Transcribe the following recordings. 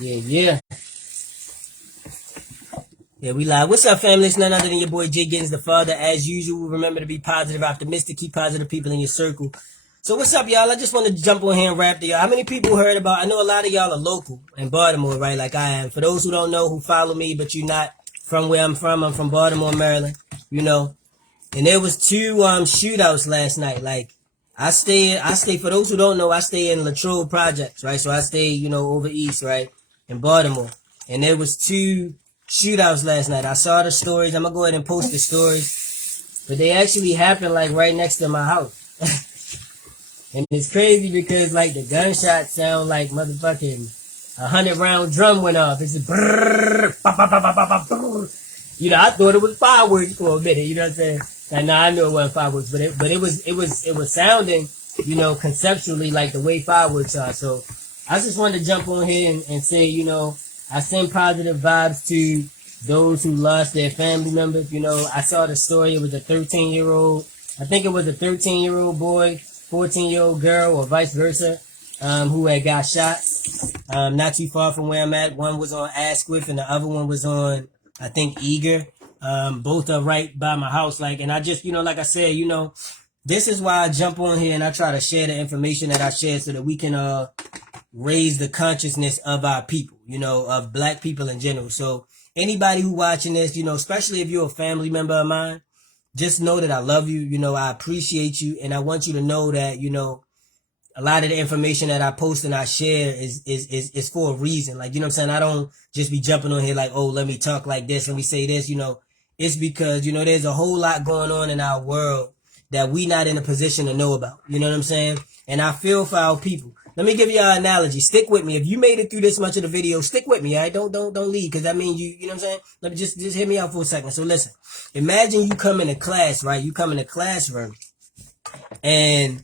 Yeah. Yeah, we live. What's up, family? It's none other than your boy JGiddins, the father. As usual, remember to be positive, optimistic, keep positive people in your circle. So what's up, y'all? I just want to jump on here and rap to y'all. How many people heard about, I know a lot of y'all are local in Baltimore, right? Like I am. For those who don't know, who follow me, but you're not from where I'm from Baltimore, Maryland, you know. And there was two shootouts last night. Like I stay for those who don't know, I stay in Latrobe Projects, right? So I stay, over east, right? In Baltimore. And there was two shootouts last night. I saw the stories. I'm gonna go ahead and post the stories. But they actually happened like right next to my house. And it's crazy because like the gunshots sound like motherfucking 100-round drum went off. It's just brrr, bah, bah, bah, bah, bah, bah. I thought it was fireworks for a minute. You know what I'm saying? And now I knew it wasn't fireworks, but it was sounding, conceptually like the way fireworks are. So I just wanted to jump on here and say, I send positive vibes to those who lost their family members. I saw the story. It was a 13-year-old. I think it was a 13-year-old boy, 14-year-old girl, or vice versa, who had got shot. Not too far from where I'm at. One was on Asquith and the other one was on, I think, Eager. Both are right by my house. And I just, like I said, this is why I jump on here and I try to share the information that I share so that we can raise the consciousness of our people, of black people in general. So anybody who watching this, especially if you're a family member of mine, just know that I love you. I appreciate you. And I want you to know that, a lot of the information that I post and I share is for a reason. Like, what I'm saying? I don't just be jumping on here like, oh, let me talk like this. Let me say this, It's because, there's a whole lot going on in our world that we not in a position to know about. You know what I'm saying? And I feel for our people. Let me give you an analogy. Stick with me. If you made it through this much of the video, stick with me. All right? Don't leave, because that means you know what I'm saying? Let me just hear me out for a second. So listen, imagine you come into class, right? You come in a classroom and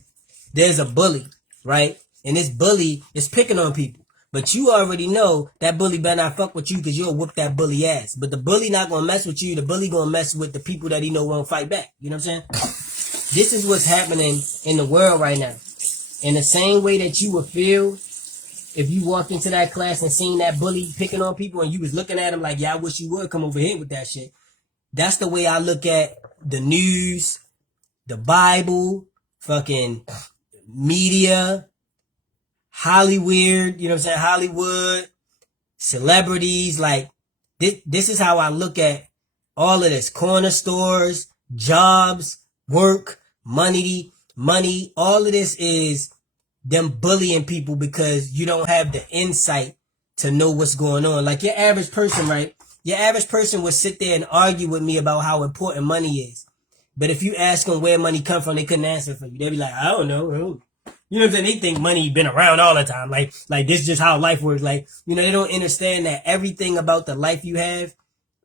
there's a bully, right? And this bully is picking on people. But you already know that bully better not fuck with you because you'll whoop that bully ass. But the bully not going to mess with you. The bully going to mess with the people that he know won't fight back. You know what I'm saying? This is what's happening in the world right now. In the same way that you would feel if you walked into that class and seen that bully picking on people and you was looking at him like, yeah, I wish you would come over here with that shit. That's the way I look at the news, the Bible, fucking media, Hollywood, Hollywood, celebrities. Like, this is how I look at all of this. Corner stores, jobs, work, money. All of this is them bullying people because you don't have the insight to know what's going on. Like your average person, right? Your average person would sit there and argue with me about how important money is. But if you ask them where money come from, they couldn't answer for you. They'd be like, I don't know. You know what I'm saying? They think money been around all the time. Like this is just how life works. Like, they don't understand that everything about the life you have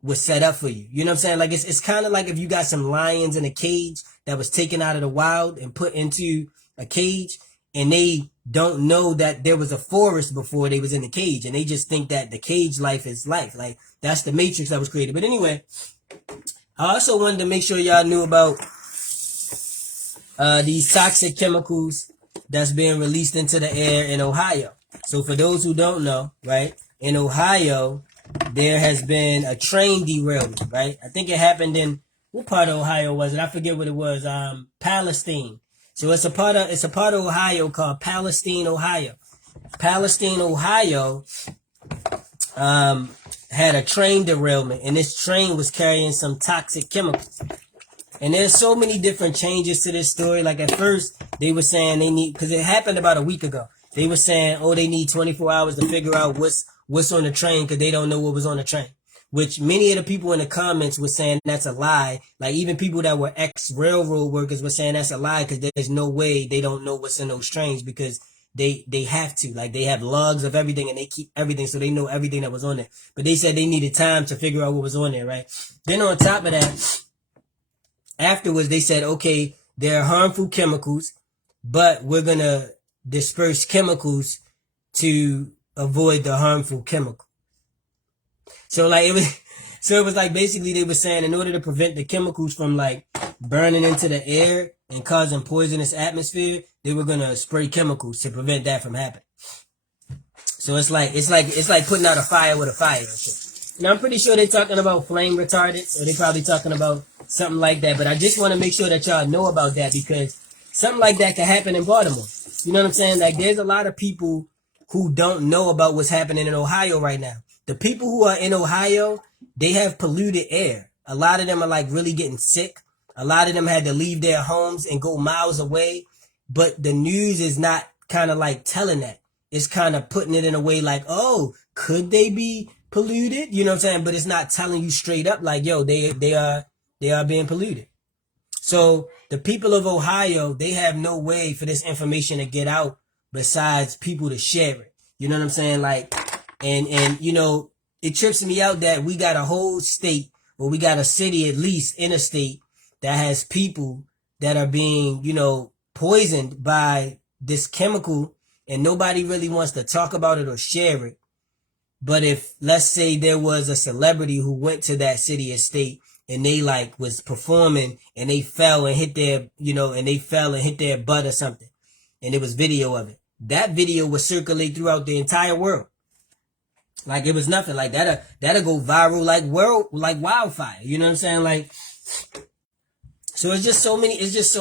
was set up for you. You know what I'm saying? Like it's kind of like if you got some lions in a cage that was taken out of the wild and put into a cage, and they don't know that there was a forest before they was in the cage, and they just think that the cage life is life. Like that's the matrix that was created. But anyway, I also wanted to make sure y'all knew about these toxic chemicals that's being released into the air in Ohio. So for those who don't know, right, in Ohio, there has been a train derailment, right? I think it happened in, what part of Ohio was it? I forget what it was. Palestine. So it's a part of Ohio called Palestine, Ohio. Palestine, Ohio, had a train derailment, and this train was carrying some toxic chemicals. And there's so many different changes to this story. Like at first, they were saying they need, because it happened about a week ago. They were saying, oh, they need 24 hours to figure out what's on the train because they don't know what was on the train. Which many of the people in the comments were saying that's a lie. Like even people that were ex-railroad workers were saying that's a lie because there's no way they don't know what's in those trains because they have to. Like they have logs of everything and they keep everything so they know everything that was on there. But they said they needed time to figure out what was on there, right? Then on top of that, afterwards they said, okay, there are harmful chemicals, but we're going to disperse chemicals to avoid the harmful chemical. So like it was like basically they were saying in order to prevent the chemicals from like burning into the air and causing poisonous atmosphere, they were going to spray chemicals to prevent that from happening. So it's like putting out a fire with a fire and shit. Now I'm pretty sure they're talking about flame retardants, or they're probably talking about something like that. But I just want to make sure that y'all know about that, because something like that can happen in Baltimore. You know what I'm saying? Like, there's a lot of people who don't know about what's happening in Ohio right now. The people who are in Ohio, they have polluted air. A lot of them are like really getting sick. A lot of them had to leave their homes and go miles away. But the news is not kind of like telling that. It's kind of putting it in a way like, oh, could they be polluted? You know what I'm saying? But it's not telling you straight up like, yo, they are being polluted. So the people of Ohio, they have no way for this information to get out besides people to share it. You know what I'm saying? Like, and you know, it trips me out that we got a whole state, or we got a city at least in a state that has people that are being, you know, poisoned by this chemical, and nobody really wants to talk about it or share it. But if, let's say, there was a celebrity who went to that city or state and they like was performing and they fell and hit their, you know, and they fell and hit their butt or something, and there was video of it, that video would circulate throughout the entire world. Like it was nothing. Like that'll go viral like wildfire. You know what I'm saying? Like, so it's just so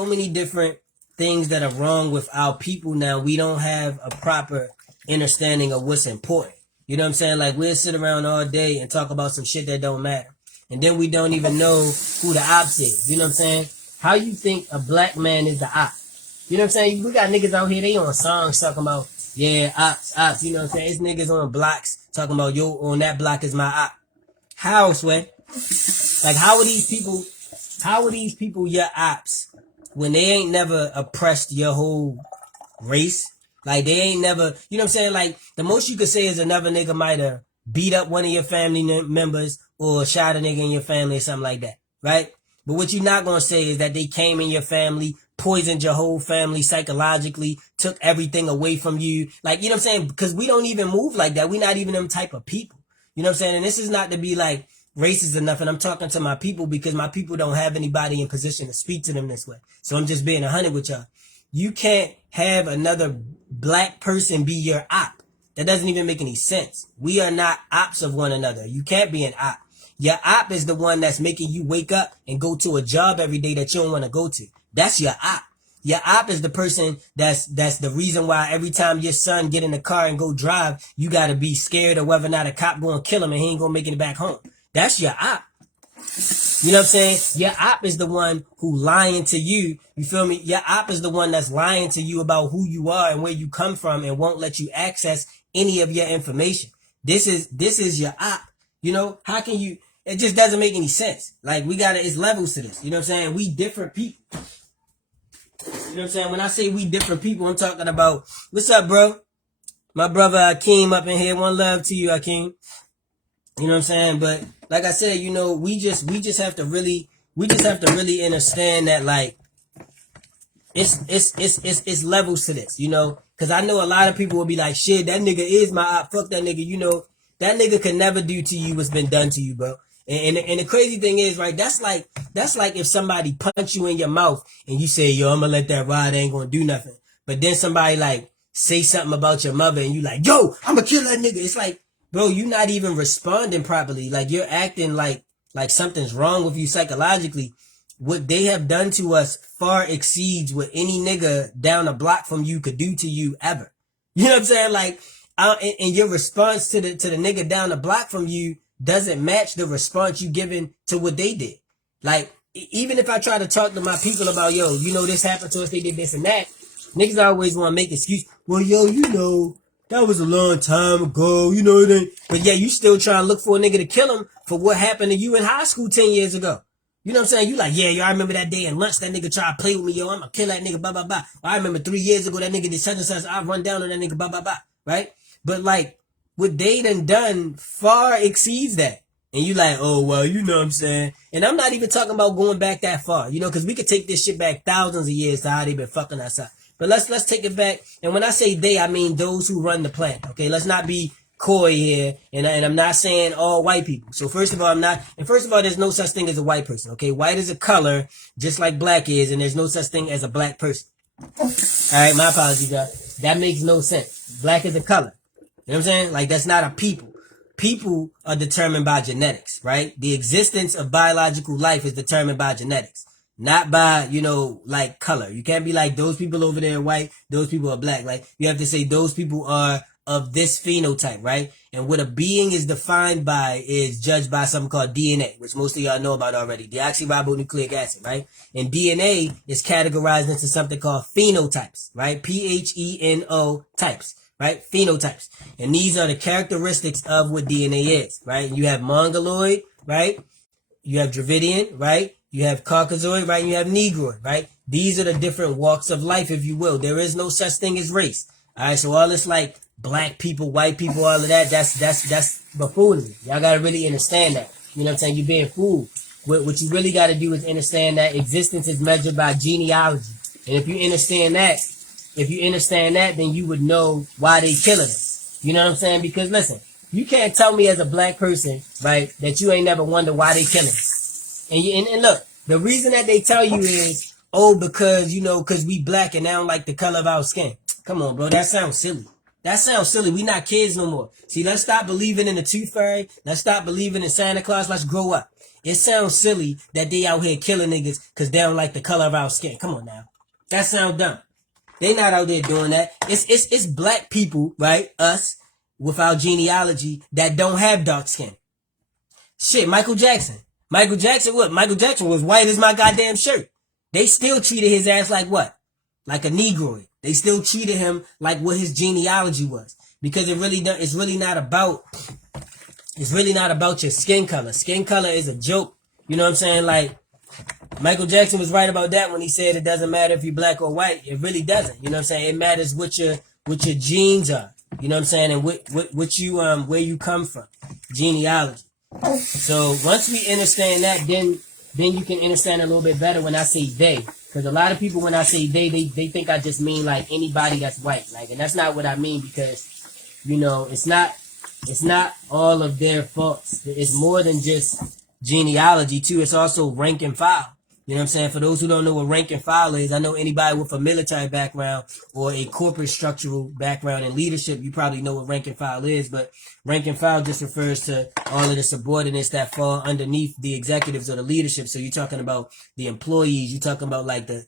many different things that are wrong with our people now. We don't have a proper understanding of what's important. You know what I'm saying? Like, we'll sit around all day and talk about some shit that don't matter. And then we don't even know who the ops is. You know what I'm saying? How you think a black man is the op? You know what I'm saying? We got niggas out here, they on songs talking about, yeah, ops. You know what I'm saying? It's niggas on blocks talking about, yo, on that block is my op. How, Sway? Like, how are these people your ops when they ain't never oppressed your whole race? Like, they ain't never, you know what I'm saying? Like, the most you could say is another nigga might have beat up one of your family members or shot a nigga in your family or something like that, right? But what you're not going to say is that they came in your family, poisoned your whole family psychologically, took everything away from you. Like, you know what I'm saying? Because we don't even move like that. We're not even them type of people. You know what I'm saying? And this is not to be like racist or nothing. I'm talking to my people because my people don't have anybody in position to speak to them this way. So I'm just being 100 with y'all. You can't have another black person be your op. That doesn't even make any sense. We are not ops of one another. You can't be an op. Your op is the one that's making you wake up and go to a job every day that you don't want to go to. That's your op. Your op is the person that's the reason why every time your son get in the car and go drive, you got to be scared of whether or not a cop going to kill him and he ain't going to make it back home. That's your op. You know what I'm saying? Your op is the one who lying to you. You feel me? Your op is the one that's lying to you about who you are and where you come from and won't let you access any of your information. This is your op. You know, how can you, it just doesn't make any sense. Like, it's levels to this. You know what I'm saying? We different people. You know what I'm saying? When I say we different people, I'm talking about, what's up, bro? My brother Akeem up in here. One love to you, Akeem. You know what I'm saying? But like I said, you know, we just have to really understand that, like, it's levels to this, you know? Because I know a lot of people will be like, shit, that nigga is my op. Fuck that nigga. You know, that nigga can never do to you what's been done to you, bro. And the crazy thing is, right, that's like if somebody punch you in your mouth and you say, yo, I'm gonna let that ride, I ain't gonna do nothing. But then somebody like say something about your mother and you like, yo, I'm gonna kill that nigga. It's like, bro, you not even responding properly. Like, you're acting like something's wrong with you psychologically. What they have done to us far exceeds what any nigga down a block from you could do to you ever. You know what I'm saying? Like, and your response to the nigga down the block from you doesn't match the response you given to what they did. Like, even if I try to talk to my people about, yo, you know, this happened to us, they did this and that, niggas always want to make excuse. Well, yo, you know, that was a long time ago, you know, but yeah, you still trying to look for a nigga to kill him for what happened to you in high school 10 years ago. You know what I'm saying? You like, yeah, yo, I remember that day in lunch, that nigga tried to play with me, yo, I'm gonna kill that nigga, blah, blah, blah. Or I remember 3 years ago, that nigga did such and such, I run down on that nigga, blah, blah, blah, right? But like, what they done far exceeds that. And you like, oh, well, you know what I'm saying? And I'm not even talking about going back that far, you know, because we could take this shit back thousands of years to how they been fucking us up. But let's take it back. And when I say they, I mean those who run the planet. Okay, let's not be coy here. And I'm not saying all white people. So first of all, there's no such thing as a white person. Okay, white is a color, just like black is, and there's no such thing as a black person. All right, my apologies, guys. That makes no sense. Black is a color. You know what I'm saying? Like, that's not a people. People are determined by genetics, right? The existence of biological life is determined by genetics, not by, like color. You can't be like, those people over there are white, those people are black. Like, you have to say those people are of this phenotype, right? And what a being is defined by is judged by something called DNA, which most of y'all know about already, deoxyribonucleic acid, right? And DNA is categorized into something called phenotypes, right? PHENO types, right? Phenotypes. And these are the characteristics of what DNA is, right? You have mongoloid, right? You have Dravidian, right? You have Caucasoid, right? And you have Negroid, right? These are the different walks of life, if you will. There is no such thing as race. All right, so all this like black people, white people, all of that, that's buffoonery. Y'all gotta really understand that. You know what I'm saying? You're being fooled. What you really gotta do is understand that existence is measured by genealogy. And if you understand that, then you would know why they killing us. You know what I'm saying? Because listen, you can't tell me as a black person, right, that you ain't never wonder why they killing us. And look, the reason that they tell you is, because, because we black and they don't like the color of our skin. Come on, bro. That sounds silly. We not kids no more. See, let's stop believing in the tooth fairy. Let's stop believing in Santa Claus. Let's grow up. It sounds silly that they out here killing niggas because they don't like the color of our skin. Come on now. That sounds dumb. They not out there doing that. It's black people, right? Us, with our genealogy, that don't have dark skin. Shit, Michael Jackson. Michael Jackson was white as my goddamn shirt. They still treated his ass like what? Like a Negroid. They still treated him like what his genealogy was. Because it's really not about your skin color. Skin color is a joke. You know what I'm saying? Like, Michael Jackson was right about that when he said it doesn't matter if you're black or white. It really doesn't. You know what I'm saying? It matters what your genes are. You know what I'm saying? And what you where you come from. Genealogy. So once we understand that, then you can understand a little bit better when I say they. Because a lot of people, when I say they think I just mean like anybody that's white. Like, and that's not what I mean, because, it's not all of their faults. It's more than just genealogy too. It's also rank and file. You know what I'm saying? For those who don't know what rank and file is, I know anybody with a military background or a corporate structural background in leadership, you probably know what rank and file is, but rank and file just refers to all of the subordinates that fall underneath the executives or the leadership. So you're talking about the employees, you're talking about like the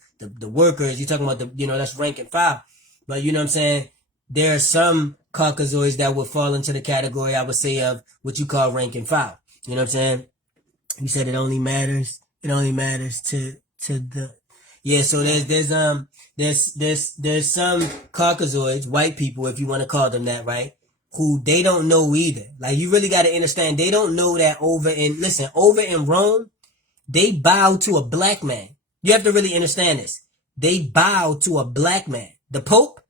workers, you're talking about that's rank and file. But you know what I'm saying? There are some Caucasoids that would fall into the category, I would say, of what you call rank and file. You know what I'm saying? You said it only matters to the, yeah. So there's some Caucasoids, white people, if you want to call them that, right? Who they don't know either. Like, you really got to understand, they don't know that over in Rome, they bow to a black man. You have to really understand this. They bow to a black man. The Pope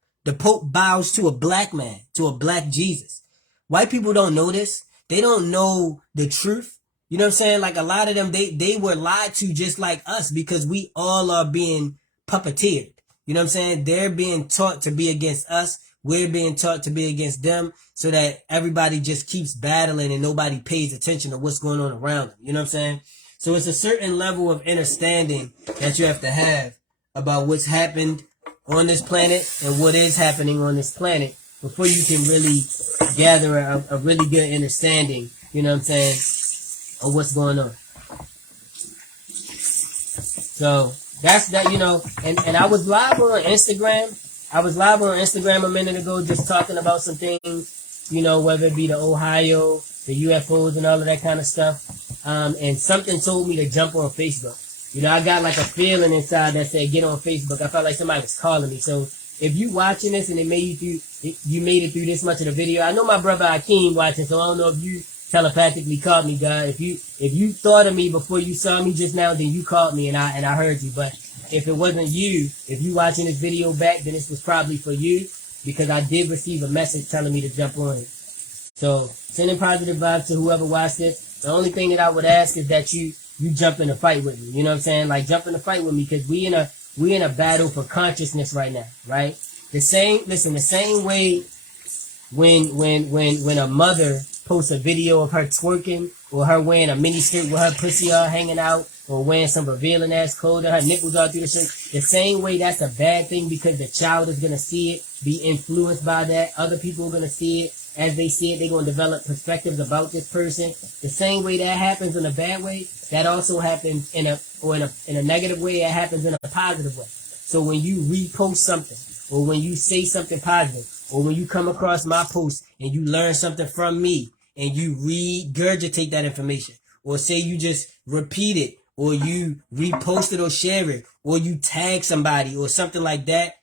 bows to a black man, to a black Jesus. White people don't know this. They don't know the truth. You know what I'm saying? Like, a lot of them, they were lied to just like us, because we all are being puppeteered. You know what I'm saying? They're being taught to be against us. We're being taught to be against them, so that everybody just keeps battling and nobody pays attention to what's going on around them. You know what I'm saying? So it's a certain level of understanding that you have to have about what's happened on this planet and what is happening on this planet before you can really gather a really good understanding, you know what I'm saying, of what's going on. So that's that, and I was live on Instagram. A minute ago, just talking about some things, whether it be the Ohio, the UFOs and all of that kind of stuff. And something told me to jump on Facebook. I got like a feeling inside that said, get on Facebook. I felt like somebody was calling me. So if you watching this and you made it through this much of the video, I know my brother Akeem watching, so I don't know if you telepathically called me, God. If you thought of me before you saw me just now, then you called me and I heard you. But if it wasn't you, if you watching this video back, then this was probably for you, because I did receive a message telling me to jump on it. So sending positive vibes to whoever watched this. The only thing that I would ask is that you jump in a fight with me. You know what I'm saying? Like, jump in a fight with me, because we in a battle for consciousness right now, right? The same way when a mother posts a video of her twerking, or her wearing a mini skirt with her pussy all hanging out, or wearing some revealing ass clothes and her nipples all through the shirt. The same way that's a bad thing, because the child is going to see it, be influenced by that. Other people are going to see it, as they see it. They're going to develop perspectives about this person. The same way that happens in a bad way, that also happens in a negative way. It happens in a positive way. So when you repost something, or when you say something positive, or when you come across my post and you learn something from me and you regurgitate that information, or say you just repeat it, or you repost it or share it, or you tag somebody or something like that,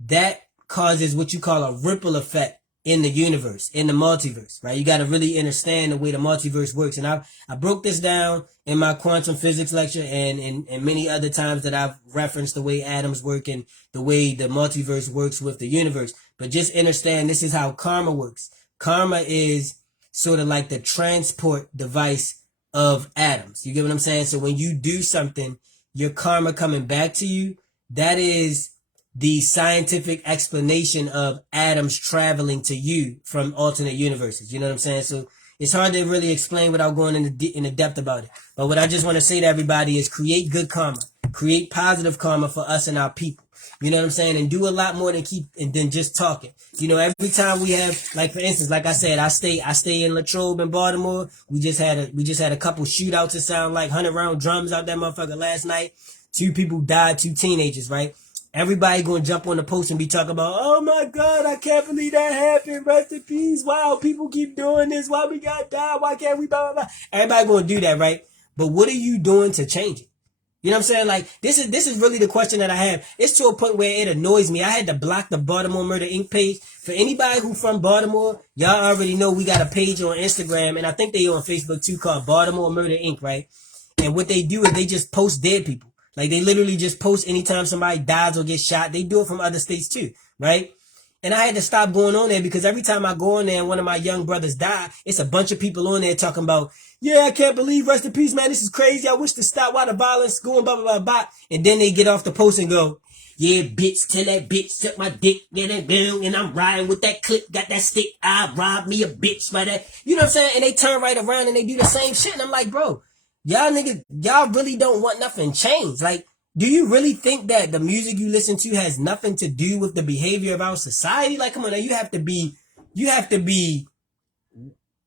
that causes what you call a ripple effect in the universe, in the multiverse, right? You got to really understand the way the multiverse works. And I broke this down in my quantum physics lecture and many other times that I've referenced the way atoms work and the way the multiverse works with the universe. But just understand, this is how karma works. Karma is sort of like the transport device of atoms. You get what I'm saying? So when you do something, your karma coming back to you, that is the scientific explanation of atoms traveling to you from alternate universes. You know what I'm saying? So it's hard to really explain without going into depth about it. But what I just want to say to everybody is create good karma. Create positive karma for us and our people. You know what I'm saying? And do a lot more than just talking. You know, every time we have, like for instance, like I said, I stay in Latrobe in Baltimore. We just had a couple shootouts. It sound like 100-round drums out that motherfucker last night. 2 people died, 2 teenagers, right? Everybody gonna jump on the post and be talking about, oh my God, I can't believe that happened. Rest in peace. Wow, people keep doing this. Why we gotta die? Why can't we blah, blah, blah? Everybody gonna do that, right? But what are you doing to change it? You know what I'm saying? Like, this is really the question that I have. It's to a point where it annoys me. I had to block the Baltimore Murder Inc. page. For anybody who from Baltimore, y'all already know we got a page on Instagram, and I think they on Facebook too, called Baltimore Murder Inc., right? And what they do is they just post dead people. Like, they literally just post anytime somebody dies or gets shot. They do it from other states too, right? And I had to stop going on there because every time I go on there and one of my young brothers die, it's a bunch of people on there talking about, yeah, I can't believe, rest in peace, man, this is crazy. I wish to stop, why the violence going, blah, blah, blah, blah. And then they get off the post and go, yeah, bitch, tell that bitch, suck my dick, get it down, and I'm riding with that clip, got that stick, I robbed me a bitch by that. You know what I'm saying? And they turn right around and they do the same shit. And I'm like, bro, y'all niggas, y'all really don't want nothing changed. Like, do you really think that the music you listen to has nothing to do with the behavior of our society? Like, come on, now, you have to be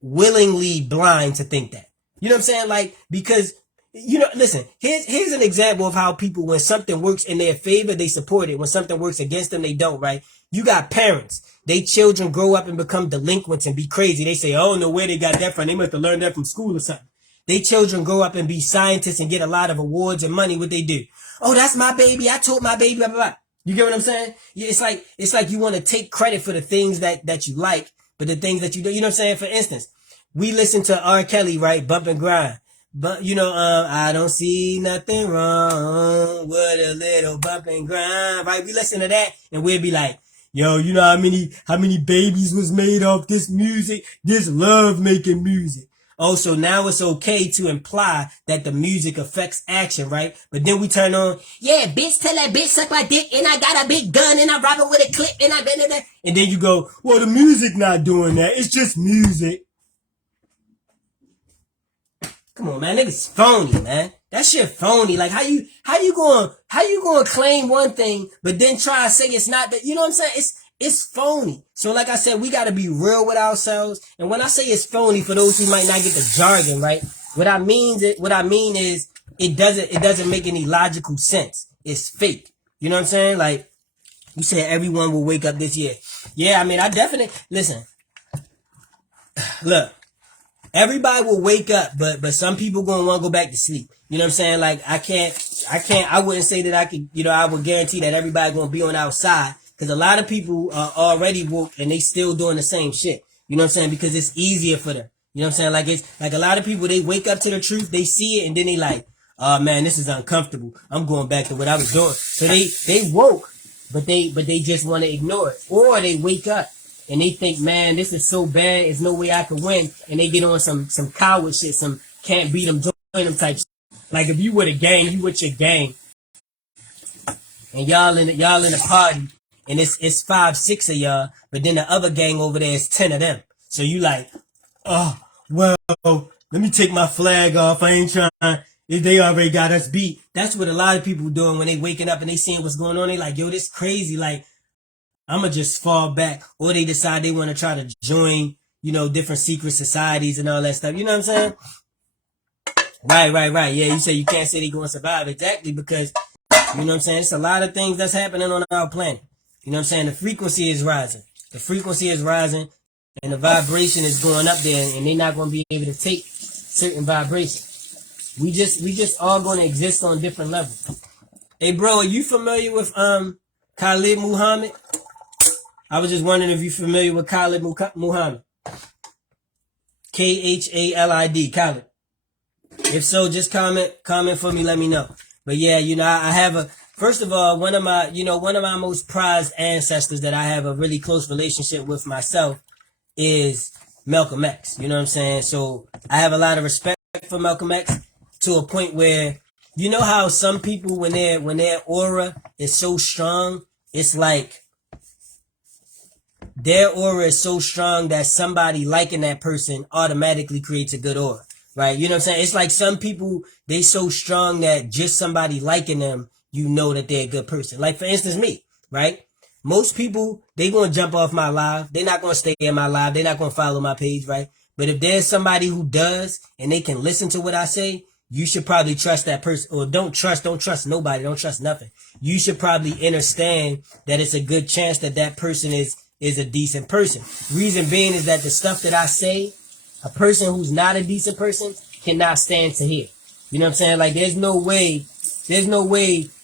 willingly blind to think that. You know what I'm saying? Like, because, you know, listen, here's an example of how people, when something works in their favor, they support it. When something works against them, they don't, right? You got parents. They children grow up and become delinquents and be crazy. They say, oh, no, where they got that from? They must have learned that from school or something. They children grow up and be scientists and get a lot of awards and money. What they do? Oh, that's my baby. I taught my baby, blah, blah, blah. You get what I'm saying? Yeah, it's like you want to take credit for the things that you like, but the things that you do, you know what I'm saying? For instance, we listen to R. Kelly, right? Bump and grind. But, you know, I don't see nothing wrong with a little bump and grind, right? We listen to that and we'll be like, yo, you know how many babies was made off this music? This love making music. Oh, so now it's okay to imply that the music affects action, right? But then we turn on, yeah, bitch, tell that bitch suck my dick, and I got a big gun, and I rob it with a clip, and I been in there. And then you go, well, the music not doing that. It's just music. Come on, man, niggas phony, man. That shit phony. Like, how you gonna claim one thing, but then try to say it's not that, you know what I'm saying? It's phony. So like I said, we gotta be real with ourselves. And when I say it's phony, for those who might not get the jargon, right? What I mean is it doesn't make any logical sense. It's fake. You know what I'm saying? Like, you said everyone will wake up this year. Yeah, I mean, I definitely, listen, look, everybody will wake up, but some people gonna want to go back to sleep. You know what I'm saying? Like, I wouldn't say that I could, you know, I would guarantee that everybody gonna be on outside. Because a lot of people are already woke and they still doing the same shit. You know what I'm saying? Because it's easier for them. You know what I'm saying? Like, it's like a lot of people, they wake up to the truth, they see it, and then they like, oh man, this is uncomfortable. I'm going back to what I was doing. So they woke, but they just want to ignore it. Or they wake up and they think, man, this is so bad, there's no way I can win. And they get on some coward shit, some can't beat them, join them type shit. Like, if you with a gang, you with your gang, and y'all in a party, and it's 5, 6 of y'all, but then the other gang over there is 10 of them. So you like, oh, well, let me take my flag off. I ain't trying. If they already got us beat. That's what a lot of people doing when they waking up and they seeing what's going on. They like, yo, this crazy. Like, I'ma just fall back. Or they decide they want to try to join, different secret societies and all that stuff. You know what I'm saying? Right. Yeah, you say you can't say they going to survive. Exactly, because, you know what I'm saying, it's a lot of things that's happening on our planet. You know what I'm saying? The frequency is rising. The frequency is rising, and the vibration is going up there, and they're not going to be able to take certain vibrations. We just all going to exist on different levels. Hey, bro, are you familiar with Khalid Muhammad? I was just wondering if you're familiar with Khalid Muhammad. Khalid, Khalid. If so, just comment for me, let me know. But yeah, I have first of all, one of my most prized ancestors that I have a really close relationship with myself is Malcolm X. You know what I'm saying? So I have a lot of respect for Malcolm X to a point where, you know how some people, when their aura is so strong, it's like their aura is so strong that somebody liking that person automatically creates a good aura, right? You know what I'm saying? It's like some people, they so strong that just somebody liking them, you know that they're a good person. Like, for instance, me, right? Most people, they going to jump off my live. They're not going to stay in my live. They're not going to follow my page, right? But if there's somebody who does and they can listen to what I say, you should probably trust that person. Or don't trust nobody. Don't trust nothing. You should probably understand that it's a good chance that that person is a decent person. Reason being is that the stuff that I say, a person who's not a decent person cannot stand to hear. You know what I'm saying? Like, there's no way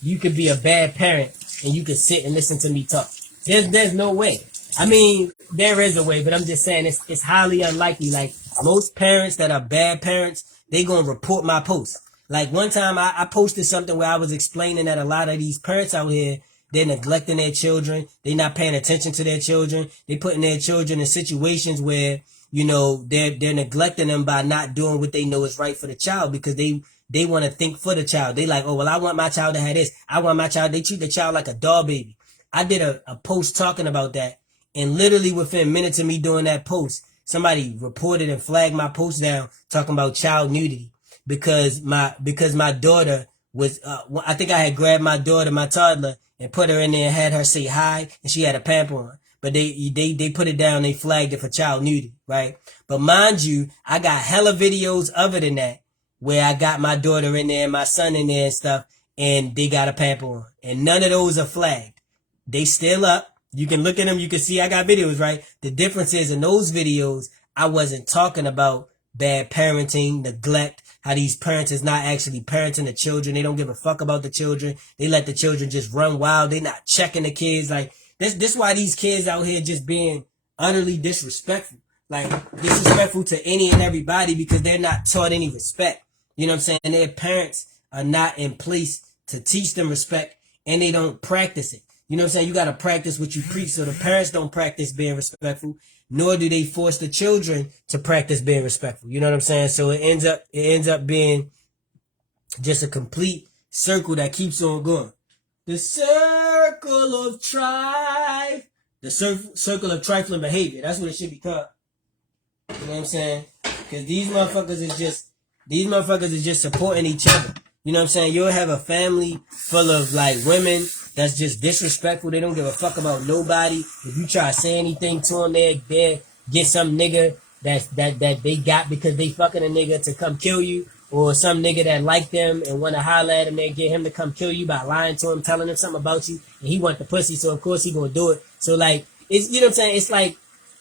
you could be a bad parent and you could sit and listen to me talk. There's no way. I mean, there is a way, but I'm just saying it's highly unlikely. Like, most parents that are bad parents, they gonna report my post. Like, one time I posted something where I was explaining that a lot of these parents out here, they're neglecting their children. They're not paying attention to their children. They putting their children in situations where, they're neglecting them by not doing what they know is right for the child, because they want to think for the child. They like, oh, well, I want my child to have this. I want my child. They treat the child like a doll baby. I did a post talking about that. And literally within minutes of me doing that post, somebody reported and flagged my post down talking about child nudity, because my daughter was, I think I had grabbed my daughter, my toddler, and put her in there and had her say hi, and she had a pamper on. But they put it down, they flagged it for child nudity, right? But mind you, I got hella videos other than that, where I got my daughter in there and my son in there and stuff, and they got a pamper on. And none of those are flagged. They still up. You can look at them, you can see I got videos, right? The difference is, in those videos, I wasn't talking about bad parenting, neglect, how these parents is not actually parenting the children. They don't give a fuck about the children. They let the children just run wild. They not checking the kids. Like, this why these kids out here just being utterly disrespectful. Like, disrespectful to any and everybody, because they're not taught any respect. You know what I'm saying? Their parents are not in place to teach them respect, and they don't practice it. You know what I'm saying? You got to practice what you preach. So the parents don't practice being respectful, nor do they force the children to practice being respectful. You know what I'm saying? So it ends up being just a complete circle that keeps on going. The circle of circle of trifling behavior. That's what it should be called. You know what I'm saying? Because these motherfuckers is just supporting each other. You know what I'm saying? You'll have a family full of, like, women that's just disrespectful. They don't give a fuck about nobody. If you try to say anything to them, they get some nigga that they got because they fucking a nigga to come kill you, or some nigga that like them and want to holler at him, they get him to come kill you by lying to him, telling him something about you, and he want the pussy, so of course he gonna do it. So, like, it's, you know what I'm saying? It's like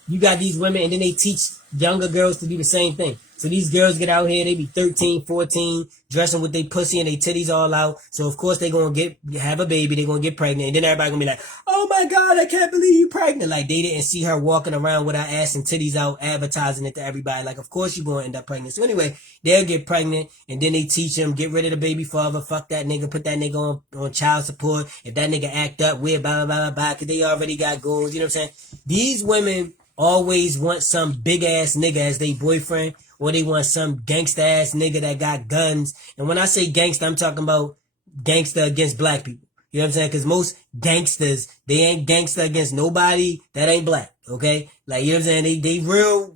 you got these women, and then they teach younger girls to do the same thing. So these girls get out here, they be 13, 14, dressing with their pussy and their titties all out. So of course they gonna have a baby, they gonna get pregnant, and then everybody gonna be like, oh my God, I can't believe you pregnant. Like, they didn't see her walking around with her ass and titties out, advertising it to everybody. Like, of course you gonna end up pregnant. So anyway, they'll get pregnant, and then they teach them, get rid of the baby father, fuck that nigga, put that nigga on child support. If that nigga act up weird, blah, blah, blah, blah, cause they already got goals, you know what I'm saying? These women always want some big ass nigga as their boyfriend, or they want some gangsta ass nigga that got guns. And when I say gangsta, I'm talking about gangsta against black people. You know what I'm saying? Because most gangsters, they ain't gangsta against nobody that ain't black. Okay? Like, you know what I'm saying?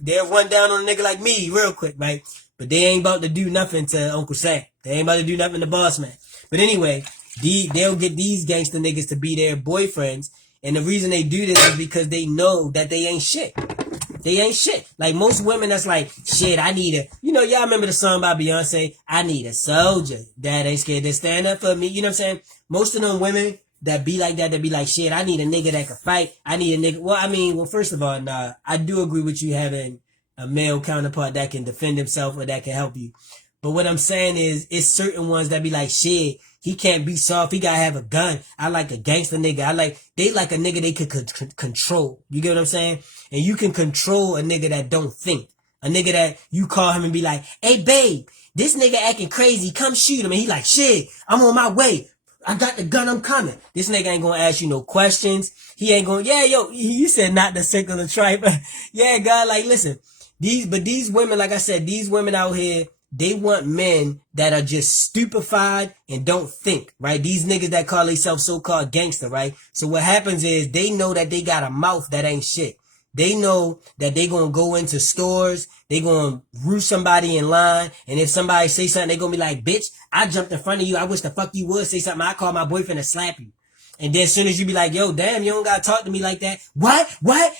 They'll run down on a nigga like me real quick, right? But they ain't about to do nothing to Uncle Sam. They ain't about to do nothing to Boss Man. But anyway, they'll get these gangsta niggas to be their boyfriends. And the reason they do this is because they know that they ain't shit. They ain't shit. Like most women that's like, shit, I need a, y'all remember the song by Beyonce, I need a soldier that ain't scared to stand up for me. You know what I'm saying? Most of them women that be like that be like, shit, I need a nigga that can fight. I need a nigga. Well, first of all, nah, I do agree with you having a male counterpart that can defend himself or that can help you. But what I'm saying is, it's certain ones that be like, shit, he can't be soft. He gotta have a gun. I like a gangster nigga. They like a nigga they could control. You get what I'm saying? And you can control a nigga that don't think. A nigga that you call him and be like, hey babe, this nigga acting crazy. Come shoot him. And he like, shit, I'm on my way. I got the gun. I'm coming. This nigga ain't gonna ask you no questions. He ain't gonna, yeah, yo, you said not the sickle of tripe. Yeah, God, like, listen, these women, like I said, these women out here, they want men that are just stupefied and don't think, right? These niggas that call themselves so-called gangster, right? So what happens is they know that they got a mouth that ain't shit. They know that they gonna go into stores, they gonna roost somebody in line, and if somebody say something, they gonna be like, bitch, I jumped in front of you, I wish the fuck you would say something, I call my boyfriend to slap you. And then as soon as you be like, yo, damn, you don't gotta talk to me like that. What?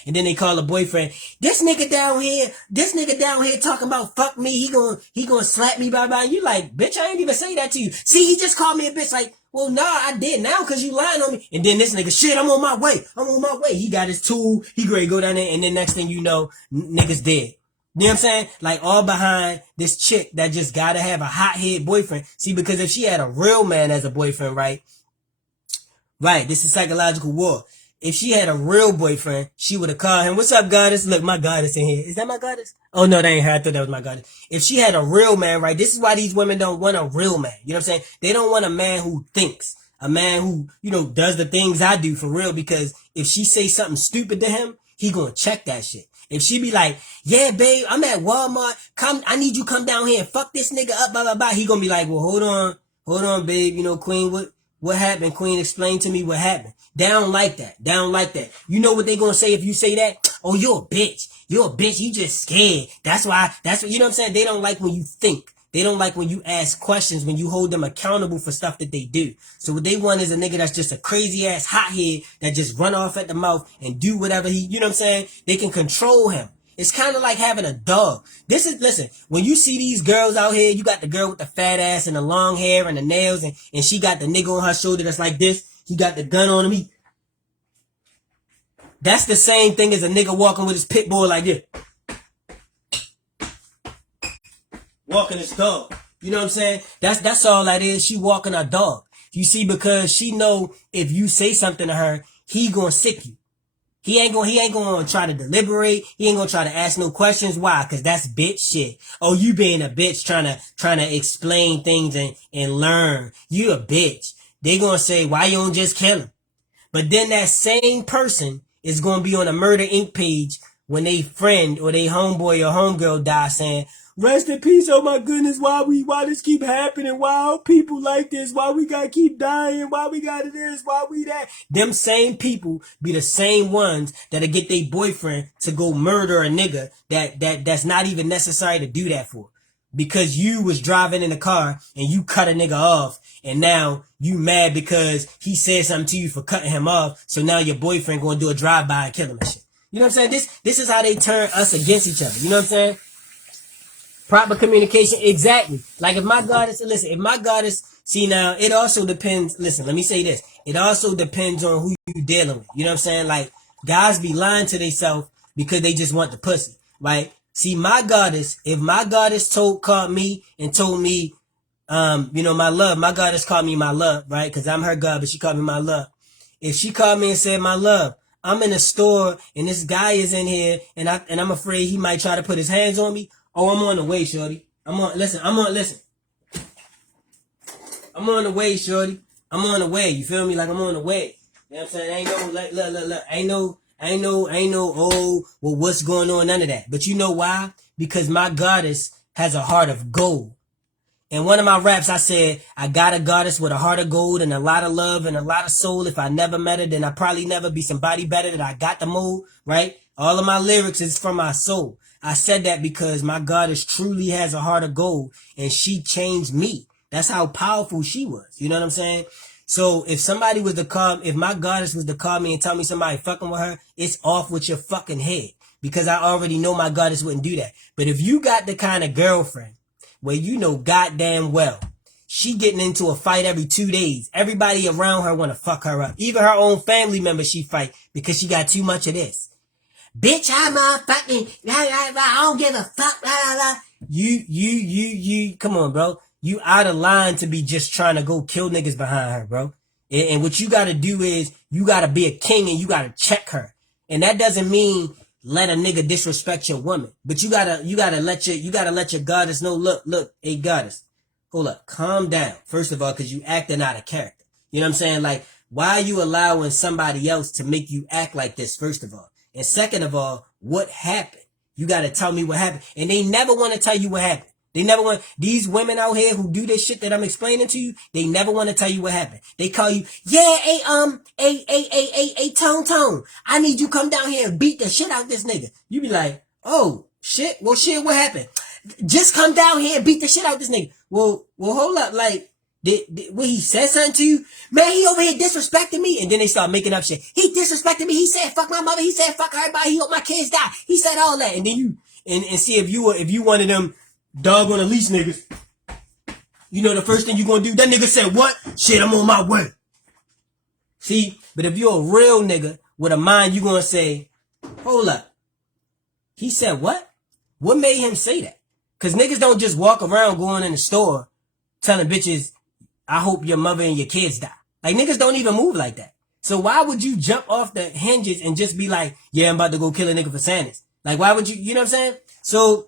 And then they call a boyfriend, this nigga down here talking about fuck me, he gonna slap me, bye bye. You like, bitch, I ain't even say that to you. See, he just called me a bitch. Like, well, nah, I did now cause you lying on me. And then this nigga, shit, I'm on my way. He got his tool, he ready to go down there, and then next thing you know, nigga's dead. You know what I'm saying? Like, all behind this chick that just gotta have a hothead boyfriend. See, because if she had a real man as a boyfriend, right, this is psychological war. If she had a real boyfriend, she would have called him, what's up, goddess? Look, my goddess in here. Is that my goddess? Oh, no, that ain't her. I thought that was my goddess. If she had a real man, right, this is why these women don't want a real man. You know what I'm saying? They don't want a man who thinks. A man who, does the things I do for real, because if she say something stupid to him, he gonna check that shit. If she be like, yeah, babe, I'm at Walmart. I need you come down here and fuck this nigga up, blah, blah, blah. He gonna be like, well, hold on, babe. Queen, what happened? Queen, explain to me what happened. They don't like that. You know what they gonna say if you say that? Oh, you're a bitch. You just scared. That's what, you know what I'm saying? They don't like when you think. They don't like when you ask questions, when you hold them accountable for stuff that they do. So what they want is a nigga that's just a crazy ass hothead that just run off at the mouth and do whatever you know what I'm saying? They can control him. It's kind of like having a dog. Listen, when you see these girls out here, you got the girl with the fat ass and the long hair and the nails, and she got the nigga on her shoulder that's like this. He got the gun on him. That's the same thing as a nigga walking with his pit bull like this. Walking his dog. You know what I'm saying? That's all that is. She walking her dog. You see, because she know if you say something to her, he gonna sick you. He ain't gonna try to deliberate. He ain't gonna try to ask no questions. Why? Cause that's bitch shit. Oh, you being a bitch trying to explain things and learn. You a bitch. They gonna say, why you don't just kill him? But then that same person is gonna be on a Murder Inc. page when they friend or they homeboy or homegirl die saying, rest in peace, oh my goodness, why this keep happening? Why are people like this? Why we gotta keep dying? Why we gotta this? Why we that? Them same people be the same ones that'll get their boyfriend to go murder a nigga that's not even necessary to do that for. Because you was driving in the car and you cut a nigga off, and now you mad because he said something to you for cutting him off, so now your boyfriend gonna do a drive-by and kill him and shit. You know what I'm saying? This is how they turn us against each other. You know what I'm saying? Proper communication, exactly. Like if my goddess, see now, it also depends, listen, let me say this. It also depends on who you dealing with. You know what I'm saying? Like, guys be lying to themselves because they just want the pussy, right? See, my goddess, if my goddess called me and told me, my love, my goddess called me my love, right? Because I'm her god, but she called me my love. If she called me and said, my love, I'm in a store and this guy is in here and I'm afraid he might try to put his hands on me. Oh, I'm on the way, shorty. I'm on the way, shorty. I'm on the way. You feel me? Like I'm on the way. You know what I'm saying? Ain't no, like, look. Ain't no, oh, well, what's going on? None of that. But you know why? Because my goddess has a heart of gold. In one of my raps, I said, I got a goddess with a heart of gold and a lot of love and a lot of soul. If I never met her, then I probably never be somebody better that I got the mold, right? All of my lyrics is from my soul. I said that because my goddess truly has a heart of gold and she changed me. That's how powerful she was. You know what I'm saying? So if somebody was to call, if my goddess was to call me and tell me somebody fucking with her, it's off with your fucking head. because I already know my goddess wouldn't do that. But if you got the kind of girlfriend where you know goddamn well she getting into a fight every 2 days, everybody around her want to fuck her up. Even her own family members she fight because she got too much of this. Bitch, I'm a fucking, I don't give a fuck, blah, blah, blah. You, come on, bro. You out of line to be just trying to go kill niggas behind her, bro. And what you gotta do is, you gotta be a king and you gotta check her. And that doesn't mean let a nigga disrespect your woman. But you gotta let your goddess know, look, hey goddess, hold up, calm down. First of all, cause you acting out of character. You know what I'm saying? Like, why are you allowing somebody else to make you act like this, first of all? And second of all, what happened? You got to tell me what happened. And they never want to tell you what happened. They never want, these women out here who do this shit that I'm explaining to you, they never want to tell you what happened. They call you, yeah, hey, Tone, I need you come down here and beat the shit out this nigga. You be like, oh, shit, well, shit, what happened? Just come down here and beat the shit out this nigga. Well, hold up, like, when he said something to you, man, he over here disrespecting me, and then they start making up shit. He disrespected me. He said fuck my mother. He said fuck everybody. He hope my kids die. He said all that, and then you and see if you one of them dog on a leash niggas. You know the first thing you gonna do? That nigga said what? Shit, I'm on my way. See, but if you're a real nigga with a mind, you gonna say, hold up. He said what? What made him say that? Cause niggas don't just walk around going in the store telling bitches, I hope your mother and your kids die. Like, niggas don't even move like that. So why would you jump off the hinges and just be like, yeah, I'm about to go kill a nigga for Sanders? Like, why would you know what I'm saying? So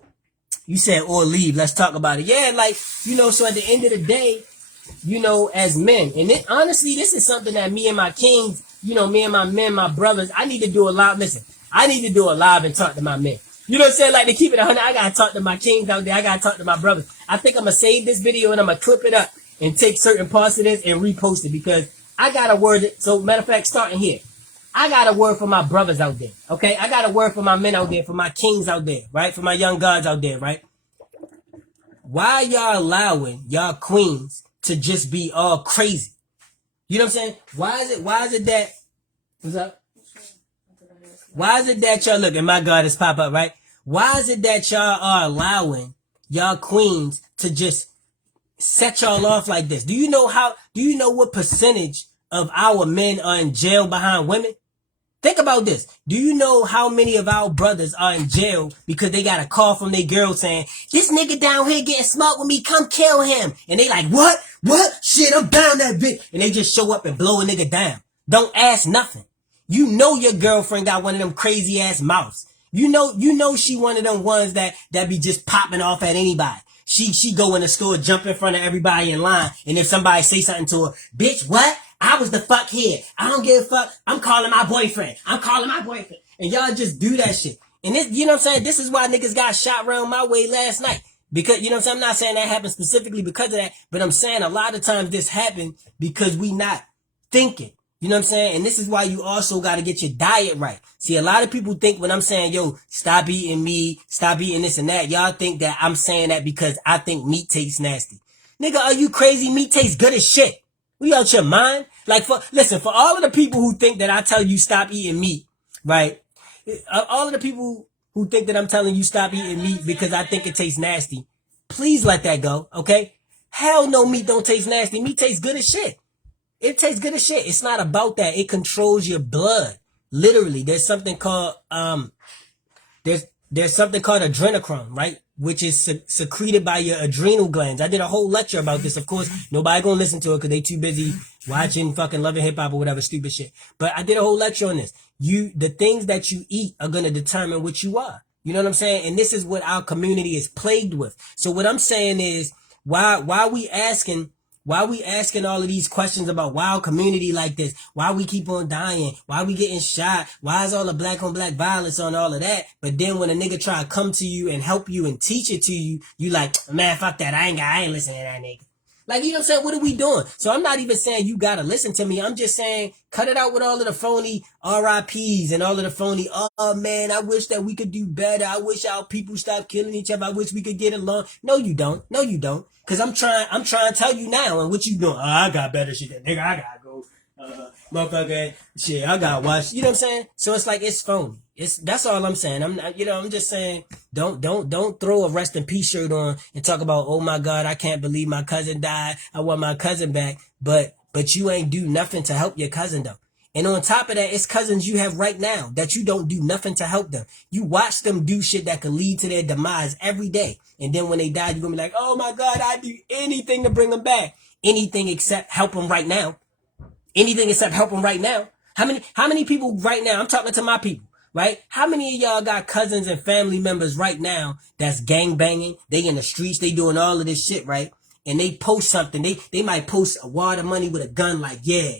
you said, or leave, let's talk about it. Yeah, like, so at the end of the day, as men, and honestly, this is something that me and my kings, me and my men, my brothers, I need to do a live. Listen, I need to do a live and talk to my men. You know what I'm saying? Like, to keep it 100, I gotta talk to my kings out there. I gotta talk to my brothers. I think I'm gonna save this video and I'm gonna clip it up and take certain parts of this and repost it because I got a word. So matter of fact, starting here, I got a word for my brothers out there. Okay. I got a word for my men out there, for my kings out there, right? For my young gods out there, right? Why y'all allowing y'all queens to just be all crazy? You know what I'm saying? Why is it that, what's up? Why is it that y'all, look, and my goddess pop up, right? Why is it that y'all are allowing y'all queens to just set y'all off like this? Do you know what percentage of our men are in jail behind women? Think about this. Do you know how many of our brothers are in jail because they got a call from their girl saying, this nigga down here getting smart with me, come kill him. And they like, what? Shit, I'm down that bitch. And they just show up and blow a nigga down. Don't ask nothing. You know your girlfriend got one of them crazy ass mouths. You know she one of them ones that be just popping off at anybody. She go in the store, jump in front of everybody in line, and if somebody say something to her, bitch, what? I was the fuck here. I don't give a fuck. I'm calling my boyfriend. And y'all just do that shit. And this, you know what I'm saying? This is why niggas got shot around my way last night. Because, you know what I'm saying? I'm not saying that happened specifically because of that, but I'm saying a lot of times this happened because we not thinking. You know what I'm saying? And this is why you also got to get your diet right. See, a lot of people think when I'm saying, yo, stop eating meat, stop eating this and that, y'all think that I'm saying that because I think meat tastes nasty. Nigga, are you crazy? Meat tastes good as shit. We out your mind? Like, for all of the people who think that I tell you stop eating meat, right? All of the people who think that I'm telling you stop eating meat because I think it tastes nasty, please let that go, okay? Hell no, meat don't taste nasty. Meat tastes good as shit. It tastes good as shit. It's not about that. It controls your blood. Literally, there's something called there's something called adrenochrome, right? Which is secreted by your adrenal glands. I did a whole lecture about this. Of course, nobody gonna listen to it because they too busy watching fucking Love and Hip Hop or whatever stupid shit. But I did a whole lecture on this. The things that you eat are gonna determine what you are. You know what I'm saying? And this is what our community is plagued with. So what I'm saying is, why we asking all of these questions about why our community like this? Why we keep on dying? Why we getting shot? Why is all the black on black violence on all of that? But then when a nigga try to come to you and help you and teach it to you, you like, man, fuck that. I ain't listening to that nigga. Like, you know what I'm saying? What are we doing? So I'm not even saying you gotta listen to me. I'm just saying, cut it out with all of the phony RIPs and all of the phony, oh man, I wish that we could do better. I wish our people stop killing each other. I wish we could get along. No, you don't. Cause I'm trying to tell you now, and what you doing? Oh, I got better shit than nigga. I gotta go Motherfucker, shit, I got watched. You know what I'm saying? So it's like it's phony. That's all I'm saying. I'm not, I'm just saying don't throw a rest in peace shirt on and talk about, oh my God, I can't believe my cousin died. I want my cousin back. But you ain't do nothing to help your cousin though. And on top of that, it's cousins you have right now that you don't do nothing to help them. You watch them do shit that could lead to their demise every day. And then when they die, you're gonna be like, oh my God, I'd do anything to bring them back. Anything except help them right now. Anything except help them right now. How many people right now, I'm talking to my people, right? How many of y'all got cousins and family members right now that's gang banging? They in the streets, they doing all of this shit, right? And they post something. They might post a wad of money with a gun like, yeah.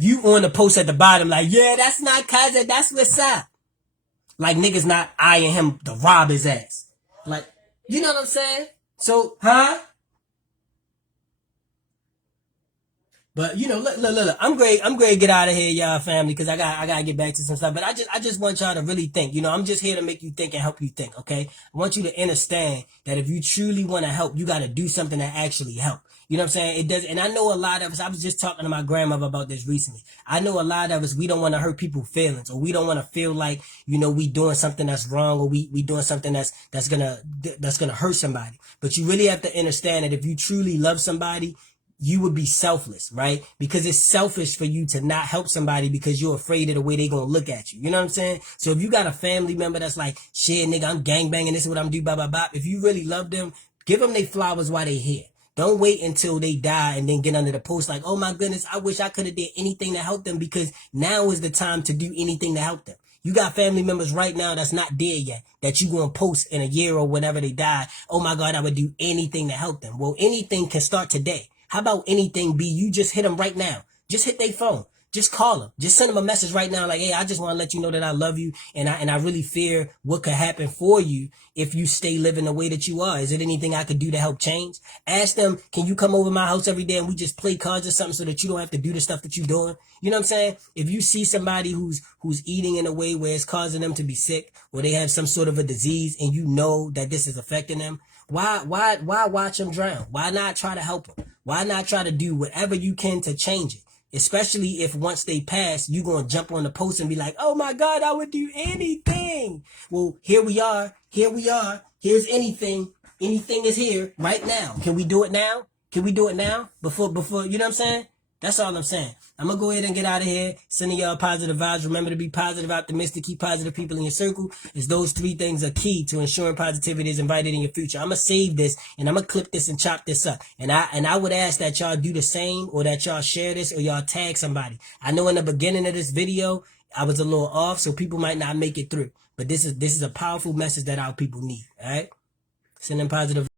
You on the post at the bottom like, yeah, that's not cousin, that's what's up. Like niggas not eyeing him to rob his ass. Like, you know what I'm saying? So, huh? But look. I'm great. I'm great to get out of here, y'all family, because I gotta get back to some stuff. But I just want y'all to really think. I'm just here to make you think and help you think. Okay. I want you to understand that if you truly want to help, you got to do something that actually help. You know what I'm saying? It does, and I know a lot of us. I was just talking to my grandmother about this recently. I know a lot of us. We don't want to hurt people's feelings, or we don't want to feel like we doing something that's wrong, or we doing something that's gonna hurt somebody. But you really have to understand that if you truly love somebody, you would be selfless, right? Because it's selfish for you to not help somebody because you're afraid of the way they gonna look at you. You know what I'm saying? So if you got a family member that's like, shit, nigga, I'm gangbanging, this is what I'm doing, blah, blah, blah. If you really love them, give them their flowers while they here. Don't wait until they die and then get under the post like, oh my goodness, I wish I could have did anything to help them, because now is the time to do anything to help them. You got family members right now that's not dead yet that you gonna post in a year or whenever they die. Oh my God, I would do anything to help them. Well, anything can start today. How about anything be you just hit them right now? Just hit their phone. Just call them. Just send them a message right now like, hey, I just want to let you know that I love you, and I really fear what could happen for you if you stay living the way that you are. Is it anything I could do to help change? Ask them, can you come over my house every day and we just play cards or something so that you don't have to do the stuff that you're doing? You know what I'm saying? If you see somebody who's eating in a way where it's causing them to be sick, or they have some sort of a disease, and you know that this is affecting them, why watch them drown? Why not try to help them? Why not try to do whatever you can to change it? Especially if once they pass, you going to jump on the post and be like, oh my God, I would do anything. Well, here we are. Here we are. Here's anything. Anything is here right now. Can we do it now? Can we do it now? Before, you know what I'm saying? That's all I'm saying. I'm going to go ahead and get out of here. Sending y'all positive vibes. Remember to be positive, optimistic, keep positive people in your circle. As those three things are key to ensuring positivity is invited in your future. I'm going to save this and I'm going to clip this and chop this up. And I would ask that y'all do the same, or that y'all share this, or y'all tag somebody. I know in the beginning of this video, I was a little off, so people might not make it through. But this is a powerful message that our people need. All right? Sending positive